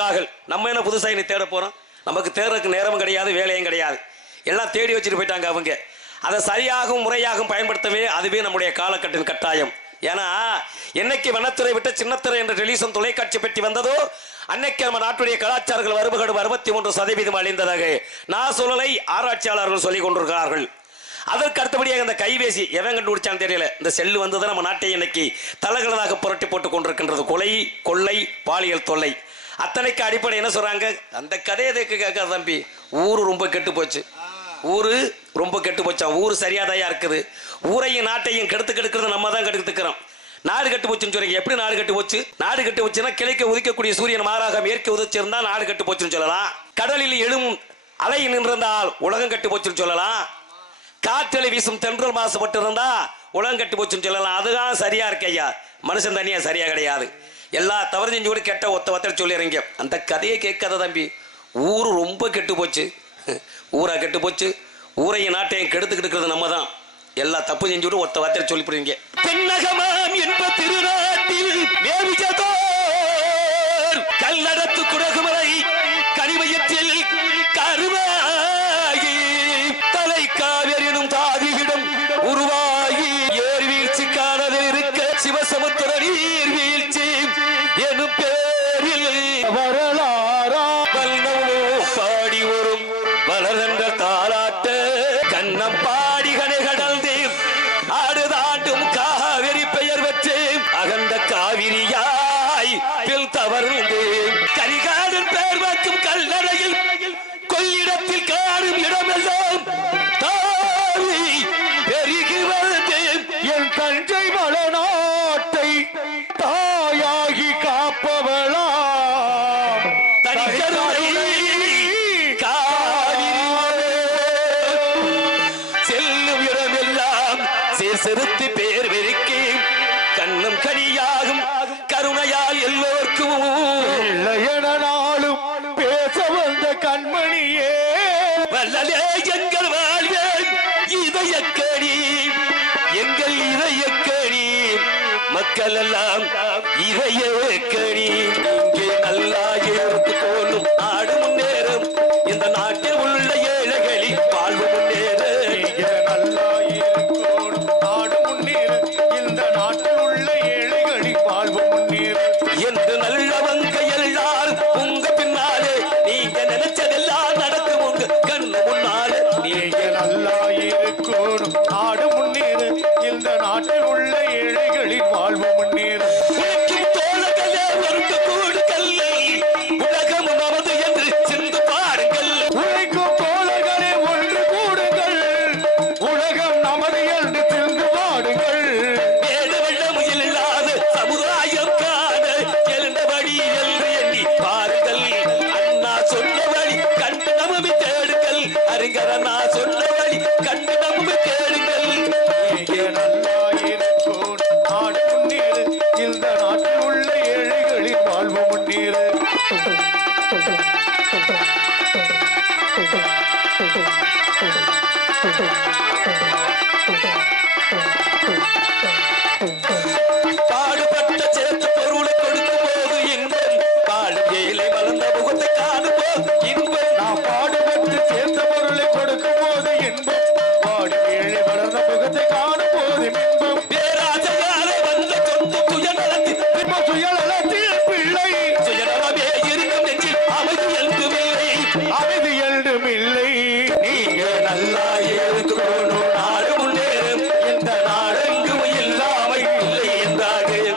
இருக்கார்கள். நம்ம என்ன புதுசாக இனி தேட போறோம்? நமக்கு தேடுறதுக்கு நேரமும் கிடையாது, வேலையும் கிடையாது. எல்லாம் தேடி வச்சுட்டு போயிட்டாங்க அவங்க. அதை சரியாகவும் முறையாகவும் பயன்படுத்தவே அதுவே நம்முடைய காலகட்டின் கட்டாயம். ஏன்னா என்னைக்கு வனத்துறை விட்டு சின்னத்துறை என்ற டெலிவிஷன் தொலைக்காட்சி பெட்டி வந்ததோ அன்னைக்கு நம்ம நாட்டுடைய கலாச்சாரங்கள் வருபகடும் 63% அழிந்ததாக நான் சொல்லலை, ஆராய்ச்சியாளர்கள் சொல்லிக் கொண்டிருக்கிறார்கள். அதற்கு அடுத்தபடியாக இந்த கைபேசி எவன் கண்டுபிடிச்சான்னு தெரியல, இந்த செல்லு வந்தது நம்ம நாட்டை இன்னைக்கு தலகலதாக புரட்டி போட்டுக் கொண்டிருக்கின்றது. கொலை, கொள்ளை, பாலியல் தொல்லை அத்தனைக்கு அடிப்படை என்ன சொல்றாங்க? அந்த கதையை கேட்காத தம்பி, ஊரு ரொம்ப கெட்டு போச்சு, ஊரு ரொம்ப கெட்டு போச்சா, ஊர் சரியாதையா இருக்குது. ஊரையும் நாட்டையும் கெடுக்கிறது நம்ம தான் கெடுத்துக்கிறோம். நாடு கெட்டு போச்சுன்னு சொல்றீங்க. எப்படி நாடு கெட்டு போச்சு? நாடு கெட்டு போச்சுன்னா கிழக்கு உதிக்கக்கூடிய சூரியன் மாறாக மேற்கு உதிச்சிருந்தா நாடு கெட்டு போச்சுன்னு சொல்லலாம். கடலில் எழும் அலை நின்றிருந்தால் உலகம் கெட்டு போச்சுன்னு சொல்லலாம். காற்றலை வீசும் தென்றல் மாசுபட்டு இருந்தா உலகம் கெட்டு போச்சுன்னு சொல்லலாம். அதுதான் சரியா இருக்கு ஐயா. மனுஷன் தனியா சரியா கிடையாது. எல்லா தவறு செஞ்சு கூட கெட்ட ஒத்த சொல்லிடுறீங்க. அந்த கதையை கேட்காத தம்பி, ஊரு ரொம்ப கெட்டு போச்சு, ஊரா கெட்டு போச்சு. ஊரையும் நாட்டையும் கெடுத்துக்கிட்டு இருக்கிறது நம்ம தான். எல்லா தப்பு செஞ்சுட்டு ஒத்த வார்த்தை சொல்லி போடுறீங்க. தென்னகமாம் என்ப திருநாட்டில் கல்லடத்து குடகுமலை கனிமயத்தில் கருவாகி தலை காவியனும் தாதியிடம் உருவாகி ஏர் வீழ்ச்சி காணதில் இருக்க சிவசமுத்திர நீர் வீழ்ச்சி எனும் பேரில் வரலாறா பாடி வரும் வளர்ந்த தாலாட்ட கண்ணம் பாடி கனைகடல்தே ஆடுதாண்டும் காவிரி பெயர் பெற்று அகண்ட காவிரியாய் பில் தவறுந்து கரிகாடன் பெயர் வைக்கும் கல்லறையில் கொள்ளிடத்தில் காணும் இடமெல்லாம் தாவி பெருகி வந்து என் தஞ்சை மலநாட்டை தாயாகி காப்பவளா செலுத்தி பேர் வெறுக்கி கண்ணும் கனியாகும் கருணையால் எல்லோருக்கும் பேச வந்த கண்மணியே வல்லலே எங்கள் வாழ்வே இதயக்கணி, எங்கள் இதயக்கணி, மக்கள் எல்லாம் இதயக்கணி. இங்கே நல்லா இருக்கு போலும் நாடு முன்னேறும், இந்த நாட்டில் உள்ள ஏழைகளில் வாழ்வு முன்னேறும். என்று நல்லவங்க எல்லாரும் உங்க பின்னாலே, நீங்க நினைச்சதெல்லாம் நடக்கும் உங்க கண்ணு முன்னாலே. நீங்க நல்லா இருக்கணும், நாடு முன்னேறு, இந்த நாட்டில் உள்ள ஏழைகளின் வாழ்வு முன்னேறு. தோழர்களே ஒன்று கூடுகள், உலகம் நமது என்று சிந்து பாருங்கள். உழைக்கும் தோழர்களே ஒன்று கூடுங்கள், உலகம் நமது என்று சிந்து பாடுங்கள். வேடு வெள்ளம் இல்லாத சமுதாயம் காண எழுந்தபடி என்று எண்ணி பாருங்கள். அண்ணா சொன்னபடி கண்டு நம்பி தேடுங்கள், அறிஞர் அண்ணா சொன்னபடி கண்டு நம்பி தேடுங்கள். நல்லா இருக்கும் நாடு முன்னேறு, இந்த நாட்டில் உள்ள ஏழைகளின் வாழ்வு முன்னேறு. பாடுபட்ட சேர்த்த பொருளை கொடுக்கும் போது இன்பம், பாடும் ஏழை வளர்ந்த முகத்தை காணும் போது இன்பம். நான் பாடுபட்டு சேர்த்த பொருளை கொடுக்கும் போது இன்பம், பாடும் ஏழை வளர்ந்த முகத்தை காணும் போது இன்பம். பேராசையாலே வந்த சொந்த சுயநலத்தில் சுயநலத்தில் பிள்ளை சுயநலமே இருக்கும் நெஞ்சில் அமைதி எழுதுமில்லை, அமைதி எழுதுமில்லை. நீங்க நல்லா இருக்கணும், நாடு முன்னேறும், இந்த நாடெங்கும் இல்லாமல் இல்லை என்றார்கள்.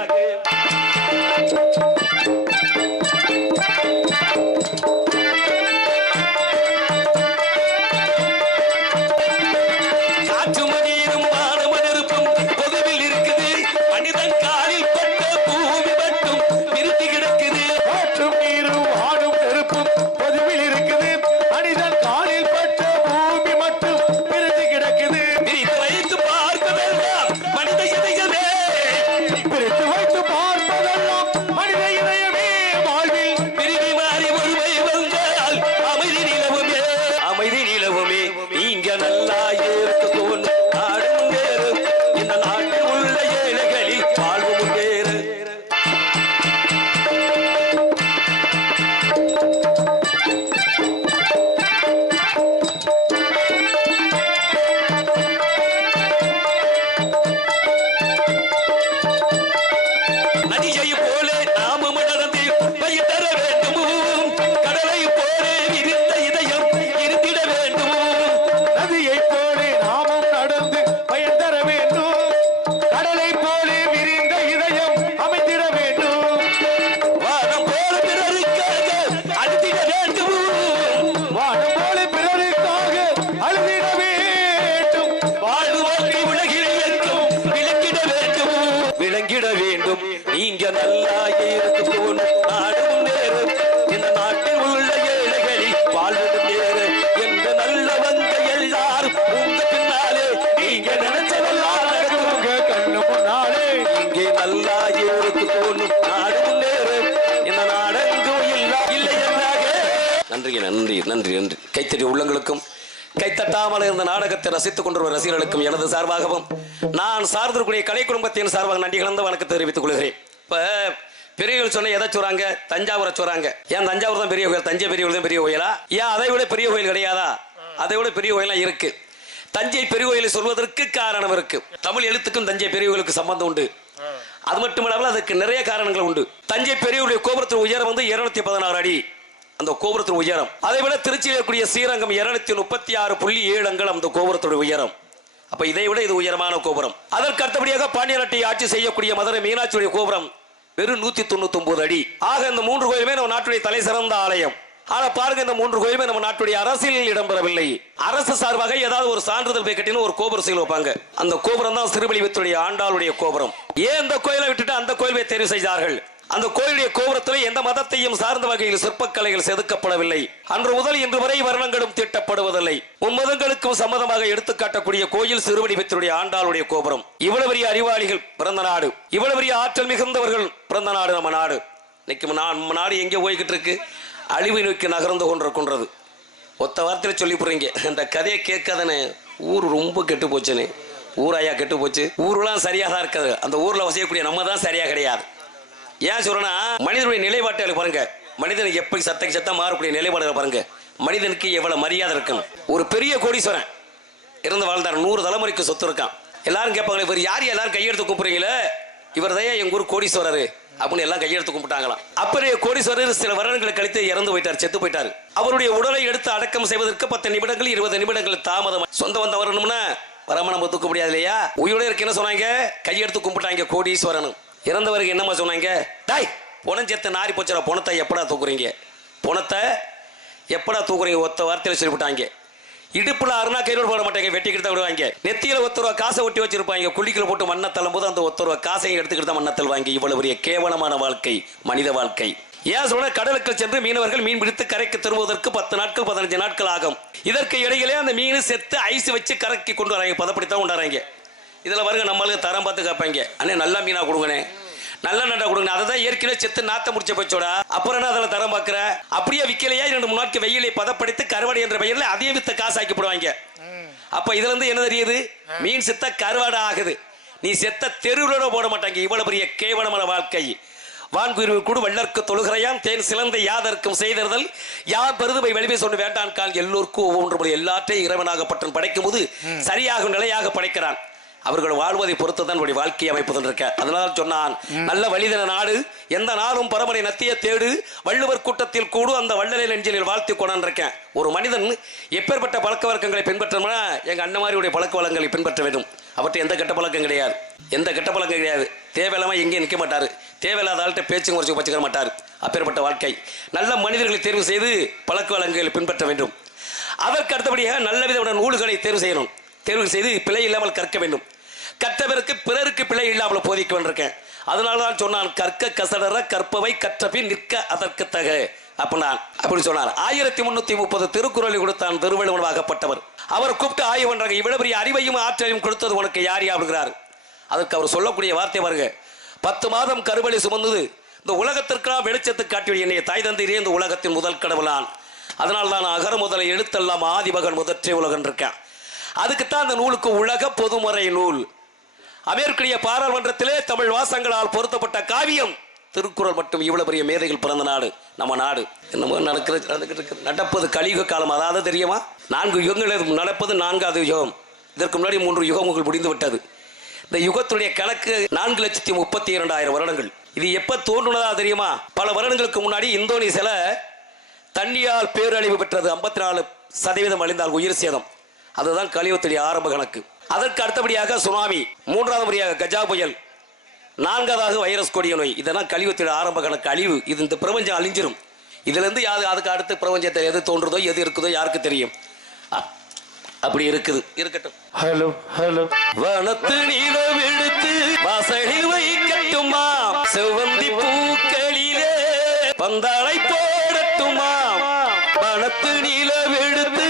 நன்றி நன்றி நன்றி நன்றி. கைத்தறி உள்ளங்களுக்கும் கைத்தட்டாமல் இருந்த நாடகத்தை ரசித்துக் கொண்டிருந்த ரசிகர்களுக்கும் எனது சார்பாகவும் நான் சார்ந்திருக்கூடிய கலை குடும்பத்தின் சார்பாக நன்றி கலந்த வணக்கத்தை தெரிவித்துக் கொள்கிறேன். இப்ப பெரியவர்கள் சொன்ன எதை சொல்றாங்க? தஞ்சாவூரை சொல்றாங்க. ஏன் தஞ்சாவூர் தான் பெரிய கோயில்? தஞ்சை பெரிய கோயில் தான் பெரிய கோயிலா? ஏன் அதை விட பெரிய கோயில் கிடையாதா? அதை விட பெரிய கோயிலாம் இருக்கு. தஞ்சை பெரிய கோயிலை சொல்வதற்கு காரணம் இருக்கு. தமிழ் எழுத்துக்கும் தஞ்சை பெரிய கோயிலுக்கு சம்பந்தம் உண்டு. அது மட்டுமல்லாமல் அதுக்கு நிறைய காரணங்கள் உண்டு. தஞ்சை பெரிய கோயிலுடைய கோபுரத்தின் உயரம் வந்து 216 அடி. அந்த கோபுரத்தின் உயரம் அதை விட திருச்சியில் இருக்கக்கூடிய ஸ்ரீரங்கம் 236.7 அங்குலம் அந்த கோபுரத்துடைய உயரம். அப்ப இதை விட இது உயரமான கோபுரம். அதற்கு அடுத்தபடியாக பாண்டிய நாட்டை ஆட்சி செய்யக்கூடிய மதுரை மீனாட்சியுடைய கோபுரம் வெறும் 199 அடி. ஆக இந்த 3 கோயிலுமே நம்ம நாட்டுடைய தலை சிறந்த ஆலயம். ஆனா பாருங்க, இந்த 3 கோயிலுமே நம்ம நாட்டுடைய அரசியலில் இடம்பெறவில்லை. அரசு சார்பாக ஏதாவது ஒரு சான்றிதழ் போய் கட்டினு ஒரு கோபுரம் செய்ய வைப்பாங்க. அந்த கோபுரம் தான் சிறுபலிபுத்தூருடைய ஆண்டாளுடைய கோபுரம். ஏன் இந்த கோயிலை விட்டுட்டு அந்த கோயிலை தேர்வு செய்தார்கள்? அந்த கோயிலுடைய கோபுரத்தில் எந்த மதத்தையும் சார்ந்த வகையில் சிற்பக்கலைகள் செதுக்கப்படவில்லை. அன்று முதல் இன்று வரை வர்ணங்களும் தீட்டப்படுவதில்லை. மும்மதங்களுக்கும் சம்மதமாக எடுத்துக்காட்டக்கூடிய கோயில் சிறுவடிவத்தினுடைய ஆண்டாளுடைய கோபுரம். இவ்வளவு பெரிய அறிவாளிகள் பிறந்த நாடு, இவ்வளவு பெரிய ஆற்றல் மிகுந்தவர்கள் பிறந்த நாடு நம்ம நாடு. இன்னைக்கு நம்ம நாடு எங்கே போய்கிட்டு இருக்கு? அழிவு நோக்கி நகர்ந்து கொண்டிருக்கின்றது. ஒத்த வார்த்தையில சொல்லி போறீங்க. இந்த கதையை கேட்காதனே ஊர் ரொம்ப கெட்டு போச்சுன்னு. ஊராயா கெட்டு போச்சு? ஊர்லாம் சரியாக தான் இருக்காது. அந்த ஊர்ல வசிக்கக்கூடிய நம்ம தான் சரியா கிடையாது. ஏன் சொல்றேன்னா, மனிதனுடைய நிலைப்பாட்டை பாருங்க. மனிதனுக்கு எப்படி சத்தக்கு சத்தம் மாறக்கூடிய நிலைப்பாடுகளை பாருங்க. மனிதனுக்கு எவ்வளவு மரியாதை இருக்கணும். ஒரு பெரிய கோடீஸ்வரன் இருந்து வாழ்ந்தார். 100 தலைமுறைக்கு சொத்து இருக்கான். எல்லாரும் கேட்பாங்க, இவர் யார்? எல்லாரும் கையெடுத்து கும்பிடுறீங்களே, இவர் தான் எங்க ஊர் கோடீஸ்வரர் அப்படின்னு எல்லாம் கையெடுத்து கும்பிட்டாங்களாம். அப்படியே கோடீஸ்வரர் சில வருடங்களை கழித்து இறந்து போயிட்டார், செத்து போயிட்டார். அவருடைய உடலை எடுத்து அடக்கம் செய்வதற்கு 10 நிமிடங்கள் 20 நிமிடங்கள் தாமதம். சொந்த வந்த வரணும்னா வராம நம்ம தூக்க முடியாது இல்லையா? உயிரோட இருக்கு என்ன சொன்னாங்க? கையெடுத்து கும்பிட்டாங்க கோடீஸ்வரன். இறந்தவருக்கு என்னமா சொன்னாங்க? டாய் பொணஞ்செத்த நாரி போச்சுற பொணத்தை எப்படா தூக்குறீங்க? பொணத்தை எப்படா தூக்குறீங்க? ஒத்த வார்த்தையில சொல்லிவிட்டாங்க. இடுப்புல அருணா கையோடு போட மாட்டாங்க, வெட்டிக்கிட்டு தான் விடுவாங்க. நெத்தியில 1 ரூபா காசை ஒட்டி வச்சிருப்பாங்க. குளிக்கல போட்டு மண்ணை தள்ளும் போது அந்த 1 ரூபா காசையும் எடுத்துக்கிட்டு தான் மண்ணை தள்ளுவாங்க. இவ்வளவு பெரிய கேவலமான வாழ்க்கை மனித வாழ்க்கை. ஏன் சொல்ல? கடலுக்கு சென்று மீனவர்கள் மீன் பிடித்து கரைக்கு திரும்புவதற்கு 10 நாட்கள் 15 நாட்கள் ஆகும். இதற்கு இடையிலே அந்த மீன் செத்து ஐஸ் வச்சு கரைக்கு கொண்டு வராங்க, பதப்படுத்தான் கொண்டாடுறாங்க. இதில் வருங்க நம்மளுக்கு தரம் பார்த்து கேட்பாங்க, அண்ணே நல்லா மீனா கொடுங்கண்ணே, நல்ல நண்டா கொடுங்க. அதை தான் ஏற்கனவே செத்து நாத்த முடிச்ச போச்சோட அப்புறம் என்ன அதில் தரம் பார்க்குற? அப்படியே விற்கலையா? 2-3 நாட்கள் வெயிலை பதப்படுத்தி கருவாடு என்ற பெயரில் அதே வித்த காசு ஆக்கி போடுவாங்க. அப்ப இதுல இருந்து என்ன தெரியுது? மீன் செத்த கருவாடு ஆகுது. நீ செத்த தெருவிலோட போட மாட்டாங்க. இவ்வளவு பெரிய கேவலமான வாழ்க்கை. வான்குருவி கூட வள்ளற்கு தொழுகிறையான் தேன் சிலந்தை யாதற்கும் செய்தறுதல் யார் பெருதுமை வெளிவே சொன்ன வேண்டான் கால் எல்லோருக்கும் ஒவ்வொன்று எல்லாற்றையும் இறைவனாகப்பட்டன் படைக்கும் போது சரியாக நிலையாக படைக்கிறான். அவர்கள் வாழ்வதை பொறுத்து தான் வாழ்க்கையை அமைப்பதுன்னு இருக்க. அதனால சொன்னான், நல்ல வழிதன நாடு எந்த நாளும் பரமனை நத்திய தேடு வள்ளுவர் கூட்டத்தில் கூடு அந்த வள்ளலை நெஞ்சிலில் வாழ்த்தி கொண்டான் இருக்கேன். ஒரு மனிதன் எப்பேற்பட்ட பழக்க வழக்கங்களை பின்பற்றணும்னா எங்க அண்ணன் மாதிரியுடைய பழக்க வழக்கங்களை பின்பற்ற வேண்டும். அவற்றை எந்த கெட்ட பழக்கம் கிடையாது, எந்த கெட்ட பழக்கம் கிடையாது. தேவையில்லாம எங்கேயும் நிற்க மாட்டாரு, தேவையில்லாத ஆள்கிட்ட பேச்சும் குறைச்சு வச்சுக்க மாட்டார். அப்பேற்பட்ட வாழ்க்கை. நல்ல மனிதர்களை தேர்வு செய்து பழக்க வழக்கங்களை பின்பற்ற வேண்டும். அதற்கு அடுத்தபடியாக நல்ல விதமான நூல்களை தேர்வு செய்யணும். தேர்வு செய்து பிழை இல்லாமல் கற்க வேண்டும். கற்றவருக்கு பிறருக்கு பிழை இல்லாமல் போதிக்க வேண்டியிருக்கேன். அதனாலதான் சொன்னான், கற்க கசடர கற்பவை கற்றபின் நிற்க அதற்கு தக அப்படின்னான். அப்படி சொன்னார். 1330 திருக்குறளை கொடுத்தான் திருவள்ளுவனாகப்பட்டவர். அவர் கூப்பிட்டு ஆய்வு பண்றாங்க. இவ்வளவு பெரிய அறிவையும் ஆற்றலையும் கொடுத்தது உனக்கு யார் அப்படிங்கிறார். அதற்கு அவர் சொல்லக்கூடிய வார்த்தை பாருங்க, 10 மாதம் கருவளை சுமந்தது இந்த உலகத்திற்கெல்லாம் வெளிச்சத்தை காட்டி என்னைய தாய் தந்தையிலே இந்த உலகத்தின் முதல் கடவுளான். அதனால்தான் அகர முதல எழுத்தெல்லாம் ஆதிபகன் முதற்றே உலகன் இருக்கேன். அதுக்குத்தான் அந்த நூலுக்கு உலக பொதுமறை நூல். அமெரிக்க பாராளுமன்றத்திலே தமிழ் வாசங்களால் பொருத்தப்பட்ட காவியம் திருக்குறள். மட்டும் இவ்வளவு பெரிய மேதைகள் பிறந்த நாடு நம்ம நாடு. என்னமோ நடப்பது கலியுக காலம். அதாவது தெரியுமா, 4 யுகங்கள் நடப்பது 4வது யுகம். இதற்கு முன்னாடி 3 யுகங்கள் முடிந்து விட்டது. இந்த யுகத்துடைய கணக்கு 4,32,000 வருடங்கள். இது எப்ப தோன்றுனதா தெரியுமா? பல வருடங்களுக்கு முன்னாடி இந்தோனேசியால தண்ணியால் பேரழிவு பெற்றது. 54% அழிந்தால் உயிர் சேதம். அதுதான் கலியுகத்துடைய ஆரம்ப கணக்கு. அதற்கு அடுத்தபடியாக சுனாமி, 3வது முறையாக கஜா புயல், 4வது வைரஸ் கொடிய நோய். இதெல்லாம் கலியுகத்துடைய ஆரம்ப கணக்கு. அழிவு. இது இந்த பிரபஞ்சம் அழிஞ்சிரும். இதுல இருந்து அதுக்கு அடுத்து பிரபஞ்சத்தை எது தோன்றுதோ எது இருக்குதோ யாருக்கு தெரியும். அப்படி இருக்குது. இருக்கட்டும். ஹலோ ஹலோ வனத்து நீளம் எடுத்து வாசலில் வைக்கட்டுமா, செவ்வந்தி பூக்களிலே பந்தாளை போடட்டுமா, வனத்து நீளம் எடுத்து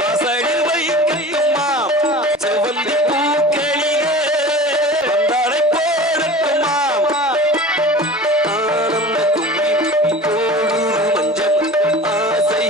வாசலில் வைக்கட்டுமா, செவ்வந்தி பூக்களிலே பந்தாளை போடட்டுமா, ஆனந்த கும்மி போடு மஞ்சள் ஆசை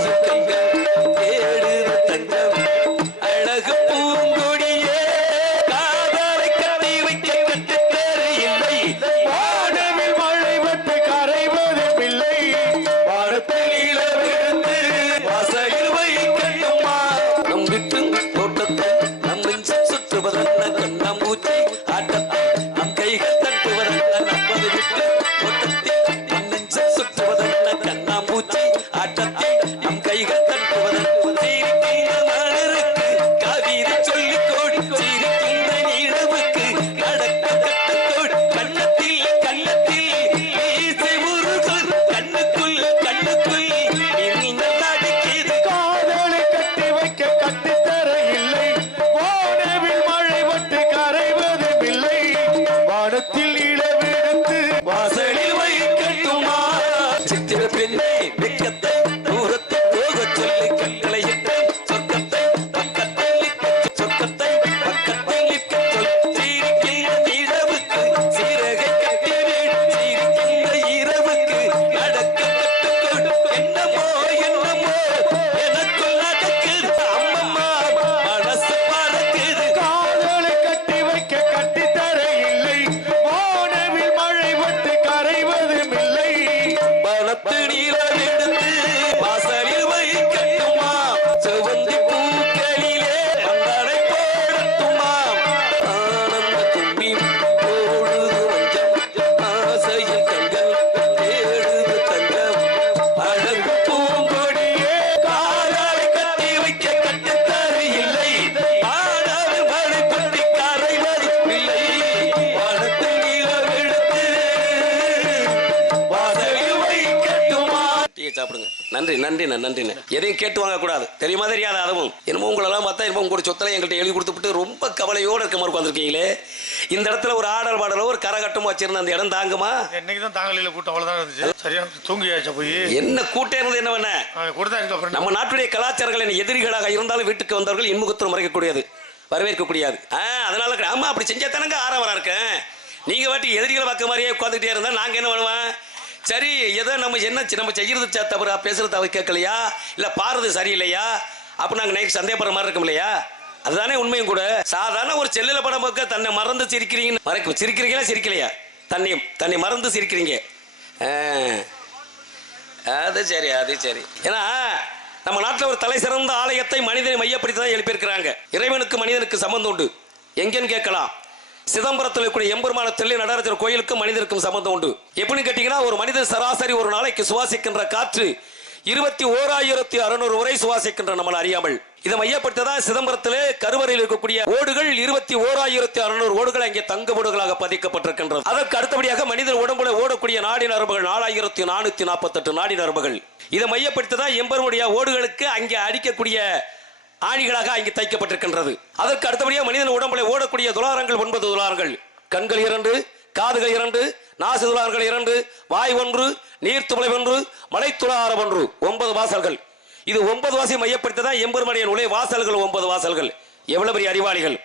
நன்றி நன்றிண்ணே நன்றிண்ணே. எதையும் கேட்டு வாங்கக்கூடாது, தெரியுமா தெரியாது. அதுவும் என்னமோ உங்களெல்லாம் பார்த்தா என்னமோ உங்களோட சொத்தலை எங்கள்கிட்ட எழுதி கொடுத்துட்டு ரொம்ப கவலையோடு இருக்க மாதிரி உட்காந்துருக்கீங்களே. இந்த இடத்துல ஒரு ஆடல் பாடலோ ஒரு கரகட்டமோ வச்சிருந்த அந்த இடம் தாங்குமா? என்னைக்கு தான் தாங்கலையில கூட்டம் அவ்வளோதான் இருந்துச்சு. சரியா தூங்கியாச்சா போய் என்ன கூட்டம் இருந்தது என்ன பண்ண? நம்ம நாட்டுடைய கலாச்சாரங்கள் எதிரிகளாக இருந்தாலும் வீட்டுக்கு வந்தவர்கள் இன்முகத்துவம் மறைக்கக்கூடியது, வரவேற்கக்கூடியது. அதனால ஆமா அப்படி செஞ்சா தானங்க ஆரவரா இருக்கேன். நீங்க வாட்டி எதிரிகளை பார்க்க மாதிரியே உட்காந்துக்கிட்டே இருந்தா நாங்க என்ன பண்ணுவேன்? சரி ஏதோ நம்ம என்ன நம்ம செய்யறது தவறா, பேசுறது அவர் கேட்கலையா, இல்ல பாடுறது சரியில்லையா, அப்ப நாங்க நைட் சந்தேகப்படுற மாதிரி இருக்கும் இல்லையா? அதுதானே உண்மையும் கூட. சாதாரண ஒரு செல்லுல படம் பார்க்க தன்னை மறந்து சிரிக்கிறீங்க, சிரிக்கிறீங்களா சிரிக்கலையா? தன்னை மறந்து சிரிக்கிறீங்க. அது சரி அது சரி. ஏன்னா நம்ம நாட்டில் ஒரு தலை சிறந்த ஆலயத்தை மனிதனை மையப்படுத்தி தான் எழுப்பியிருக்கிறாங்க. இறைவனுக்கு மனிதனுக்கு சம்பந்தம் உண்டு. எங்கன்னு கேட்கலாம். சிதம்பரத்தில் இருக்கக்கூடிய எம்பெருமான தெள்ளி நடராஜர் கோயிலுக்கும் மனிதனுக்கும் சம்பந்தம் உண்டு. எப்படின்னு கேட்டீங்கன்னா, ஒரு மனிதன் சராசரி ஒரு நாளைக்கு சுவாசிக்கின்ற காற்று 21,600 வரை சுவாசிக்கின்ற நம்மளை அறியாமல். இதை மையப்படுத்ததான் சிதம்பரத்திலே கருவறையில் இருக்கக்கூடிய ஓடுகள் 21,600 ஓடுகள் அங்கே தங்க ஓடுகளாக பதிக்கப்பட்டிருக்கின்றது. அதற்கு அடுத்தபடியாக மனிதன் உடம்புல ஓடக்கூடிய நாடி நரம்புகள் 4,448 நாடி நரம்புகள். இதை மையப்படுத்ததான் எம்பெருமுடைய ஓடுகளுக்கு அங்கே அடிக்கக்கூடிய ஆணிகளாக அங்கே தைக்கப்பட்டிருக்கின்றது. அதற்கு அடுத்தபடியாக மனிதன் உடம்புல ஓடக்கூடிய துலாரங்கள் 9 துலாரங்கள். கண்கள் 2, காதுகள் 2, நாசு துலாரங்கள் 2, வாய் 1, நீர்த்துளை 1, மலை துளாரம் 1, 9 வாசல்கள். இது 9 வாசி மையப்படுத்ததான் எம்பெருமடைய நுழை வாசல்கள் 9 வாசல்கள். எவ்வளவு பெரிய அறிவாளிகள்,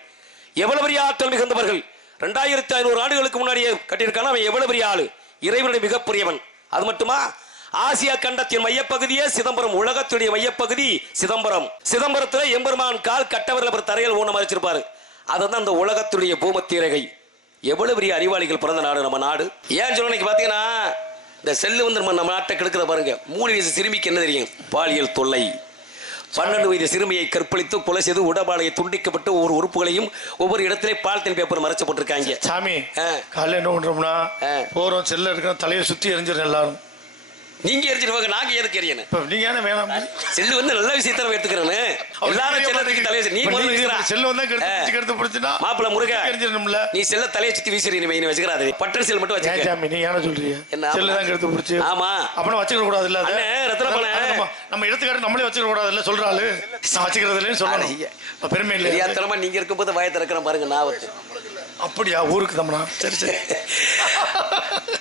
எவ்வளவு பெரிய ஆற்றல் மிகுந்தவர்கள். 2500 ஆண்டுகளுக்கு முன்னாடியே கட்டியிருக்கான அவன் எவ்வளவு பெரிய ஆளு, இறைவனுடைய மிகப்பெரியவன். அது மட்டுமா, ஆசியா கண்டத்தின் மையப்பகுதியே சிதம்பரம், உலகத்துடைய மையப்பகுதி சிதம்பரம். சிதம்பரத்தில் எம்பெருமான் கால் கட்டவர்கள் அவர் தரையில் ஊனம் மறைச்சிருப்பாரு. அதுதான் அந்த உலகத்துடைய பூமத்தியரகை. எவ்வளவு பெரிய அறிவாளிகள் பிறந்த நாடு நம்ம நாடு. ஏன் சொல்ல பாத்தீங்கன்னா, இந்த செல்லு வந்து நம்ம நாட்டை கெடுக்கிற பாருங்க. 3 வயசு சிறுமிக்கு என்ன தெரியும்? பாலியல் தொல்லை. 12 வயது சிறுமியை கற்பழித்து கொலை செய்து உடபாளையை துண்டிக்கப்பட்டு ஒவ்வொரு உறுப்புகளையும் ஒவ்வொரு இடத்திலே பாலித்தீன் பேப்பர் மறைச்சப்பட்டிருக்காங்க. சாமி காலையில் என்ன பண்றோம்னா, போறோம் செல்ல இருக்கிற தலையை சுத்தி எரிஞ்சிடும் எல்லாரும். நீங்க எரிஞ்சிருவாங்க, நாங்க எதுக்கு எரியணும்? நீங்க என்ன வேணாம், செல்லு வந்து நல்ல விஷயத்த எடுத்துக்கிறேன்னு எல்லாரும் செல்லத்துக்கு தலையை நீ செல்லு வந்தா கெடுத்து பிடிச்சினா மாப்பிள்ள முருகா எரிஞ்சிடணும்ல. நீ செல்ல தலையை சுத்தி வீசுறீ, நீ வச்சுக்கிறாரு பட்டன் செல் மட்டும் வச்சுக்க. சாமி நீ என்ன சொல்றீங்க? என்ன செல்லு தான் கெடுத்து பிடிச்சி? ஆமா அப்பனா வச்சுக்க கூடாது இல்ல. அண்ணே ரத்ன பண்ண நம்ம எடுத்துக்காட்டு நம்மளே வச்சுக்க கூடாது இல்ல சொல்றாளு. நான் வச்சுக்கிறது இல்லன்னு சொல்லணும், பெருமை இல்ல. தெரியாதனமா நீங்க இருக்கும்போது வாயை திறக்கிறேன் பாருங்க. நான் அப்படியா ஊருக்கு தம்பனா? சரி சரி.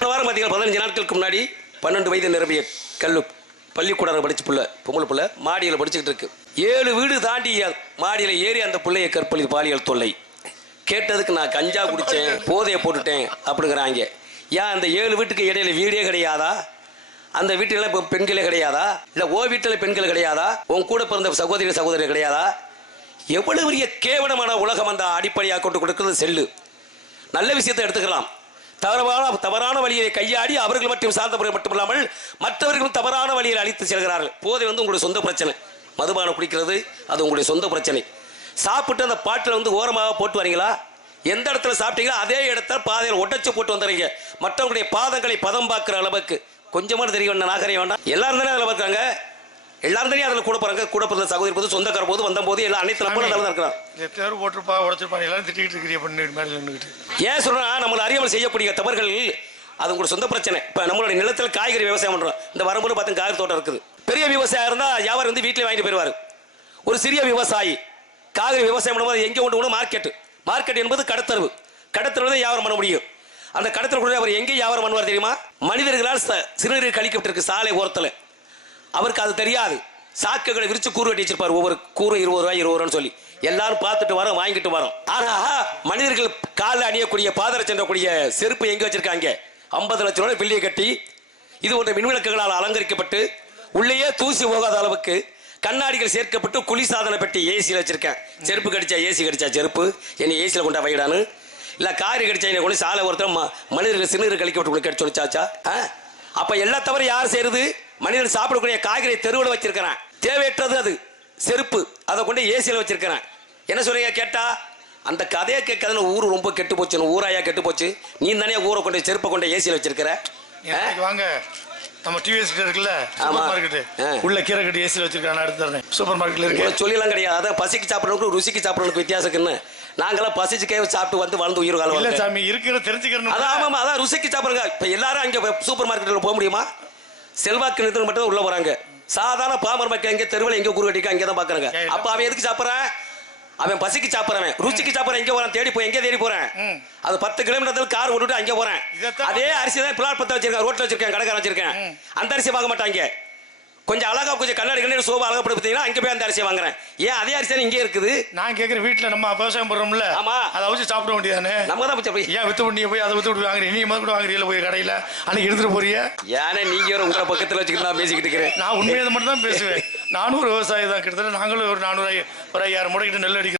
வாரம் பாத்தீங்கன்னா 15 நாட்களுக்கு முன்னாடி 12 வயது நிரம்பிய பள்ளிக்கூடம் படிச்சு புள்ள, பொம்பளை புள்ள மாடியில் படிச்சுக்கிட்டு இருக்கு. 7 வீடு தாண்டி மாடியில் ஏறி அந்த பிள்ளையை கற்பழி பாலியல் தொல்லை. கேட்டதுக்கு நான் கஞ்சா குடிச்சேன், போதையை போட்டுட்டேன் அப்படிங்கிறாங்க. ஏன் அந்த 7 வீட்டுக்கு இடையில வீடே கிடையாதா? அந்த வீட்டில பெண்களே கிடையாதா? இல்ல ஓ வீட்டில் பெண்கள் கிடையாதா? உன் கூட பிறந்த சகோதரி கிடையாதா? எவ்வளவு பெரிய கேவலமான உலகம் அந்த அடிப்படையாக கொண்டு கொடுக்கிறது செல்லு. நல்ல விஷயத்தை எடுத்துக்கலாம், தவறான வழியை கையாடி அவர்கள் மட்டும் சார்ந்தவர்கள் மட்டுமில்லாமல் மற்றவர்களும் தவறான வழியில் அழித்து செல்கிறார்கள். போதை வந்து உங்களுடைய சொந்த பிரச்சனை. மதுபானம் குடிக்கிறது அது உங்களுடைய சொந்த பிரச்சனை. சாப்பிட்டு அந்த பாட்டில் வந்து ஓரமாக போட்டு வரீங்களா? எந்த இடத்துல சாப்பிட்டீங்களோ அதே இடத்துல பாதையில் ஒட்டச்சு போட்டு வந்துடுறீங்க. மற்றவங்களுடைய பாதங்களை பதம் பார்க்கிற அளவுக்கு கொஞ்சமாக தெரிய வேண்டாம், நாகரிகம் வேண்டாம். எல்லாரும் தானே அதில் பார்க்குறாங்க, எல்லாரும் தானே அதில் கூட போறாங்க. கூட பிறந்த சகோதரி போது சொந்தக்கார போது வந்த போது எல்லாம் அனைத்து தான் இருக்கிறான். போட்டுருப்பா உடச்சிருப்பா எல்லாரும் திட்டிகிட்டு இருக்கிறீங்க பண்ணிட்டு. ஏன் சொல்றேன், நம்மளை அறியாமல் செய்யக்கூடிய தவறுகள் அது உங்களோட சொந்த பிரச்சனை. இப்போ நம்மளுடைய நிலத்தில் காய்கறி விவசாயம் பண்றோம். இந்த வரும்போது பார்த்து காய்கறி தோட்டம் இருக்குது. பெரிய விவசாயம் இருந்தால் வியாபாரம் வந்து வீட்டில் வாங்கிட்டு போயிடுவார். ஒரு சிறிய விவசாயி காய்கறி விவசாயம் பண்ணும்போது எங்கே கொண்டு போகணும்? மார்க்கெட் என்பது கடத்தரவு. கடத்தரவு தான் வியாபாரம் பண்ண முடியும். அந்த கடத்தரவு அவர் எங்கே வியாபாரம் பண்ணுவார் தெரியுமா? மனிதர்களால் சிறுநீர் கழிக்கப்பட்டிருக்கு சாலை ஓரத்தில். அவருக்கு அது தெரியாது. சாக்குகளை விரிச்சு கூறு வெட்டி வச்சிருப்பார். ஒவ்வொரு கூறும் 20 ரூபாய் 20 ரூபான்னு சொல்லி எல்லாரும் பார்த்துட்டு வரோம், வாங்கிட்டு வரோம். ஆனா மனிதர்கள் காலில் அணியக்கூடிய பாதரை சென்றக்கூடிய செருப்பு எங்க வச்சிருக்காங்க? 50 லட்சம் ரூபாய் பில்லியை கட்டி இது போன்ற மின்விளக்குகளால் அலங்கரிக்கப்பட்டு உள்ளேயே தூசி போகாத அளவுக்கு கண்ணாடிகள் சேர்க்கப்பட்டு குளிர்சாதன பெட்டி ஏசியில் வச்சிருக்கேன். செருப்பு கடிச்சா ஏசி கடிச்சா செருப்பு என்னை ஏசியில் கொண்டா வைடான்னு, இல்லை காரி கடிச்சா என்னை கொண்டு சாலை ஒருத்தர் மனிதர்கள் சிறுநீர் கழிக்கப்பட்டு கடிச்சு வச்சாச்சா? அப்ப எல்லா தவிர யார் செய்யறது? மனிதன் சாப்பிடக்கூடிய காய்கறி தெருவில் வச்சிருக்கிறேன். தேவையற்றது அது செருப்பு, அதை கொண்டு ஏசியில் வச்சிருக்கிறேன். என்ன சொல்றீங்க கேட்டா? அந்த கதையை கேட்காத ஊர் ரொம்ப கெட்டு போச்சு. ஊராயா கெட்டு போச்சு. நீ தானே ஊரை கொண்டு செருப்பை கொண்டு ஏசியில் வச்சிருக்கிற. வாங்க நம்ம டிவிஎஸ் இருக்குல்ல சூப்பர் மார்க்கெட் உள்ள கீரை கட்டி ஏசியில் வச்சிருக்காங்க. அடுத்து சூப்பர் மார்க்கெட்ல இருக்கு சொல்லிலாம் கிடையாது. அதான் பசிக்கு சாப்பிடறதுக்கு ருசிக்கு சாப்பிடறதுக்கு வித்தியாசம் இருக்குன்னு நாங்களாம் பசிச்சுக்கே சாப்பிட்டு வந்து வாழ்ந்து உயிர் காலம் இல்ல சாமி இருக்கிற தெரிஞ்சுக்கணும். அதான் அதான் ருசிக்கு சாப்பிடுங்க. இப்ப எல்லாரும் அங்க சூப்பர் மார்க்கெட்ல போக முடியுமா? செல்வாக்கு நிறுத்தம் மட்டும் உள்ள போறாங்க. சாதாரண பாமர மக்கள் எங்க தெருவில் எங்க குரு கட்டிக்கா இங்கே தான் பாக்குறாங்க. சரி. அப்ப அவன் எதுக்கு சாப்பிட்றான்? அவன் பசிக்கு சாப்பிட்றவன், ருச்சிக்கு சாப்பிட்றேன். எங்க போறான்? தேடி போய் எங்க தேடி போறேன்? அது 10 கிலோமீட்டர் கார் ஓட்டுட்டு அங்கே போறேன். அதே அரிசி தான் பிளாட்பத்த வச்சிருக்கேன், ரோட்ல வச்சிருக்கேன், கடைக்கார வச்சிருக்கேன். அந்த அரிசி வாங்க மாட்டாங்க. கொஞ்சம் அழகா கொஞ்சம் கண்ணாடி சோபா அழகப்படுத்தீங்கன்னா அங்க போய் அந்த அரிசியை வாங்குறேன். ஏன் அதே அரிசி இங்கே இருக்குது? நான் கேட்குற வீட்டில் நம்ம விவசாயம் பண்ணுறோம்ல, ஆமா, அதை வச்சு சாப்பிட வேண்டியதானே. நம்ம தான் போய் ஏன் வித்து பண்ணி போய் அதை வித்து விட்டு வாங்குறீங்க? நீங்க முதல் கூட வாங்குறீங்களா போய் கடையில்? அன்னைக்கு எடுத்துட்டு போறிய ஏன்னா நீங்க ஒரு உங்களை பக்கத்தில் வச்சுக்கிட்டு நான் பேசிக்கிட்டு இருக்கிறேன். நான் உண்மையை மட்டும் தான் பேசுவேன். நானும் ஒரு விவசாயி தான். கிட்டத்தட்ட நாங்களும் ஒரு 400 ஒரு 5000 முறை கிட்ட நெல் அடிக்கிறோம்.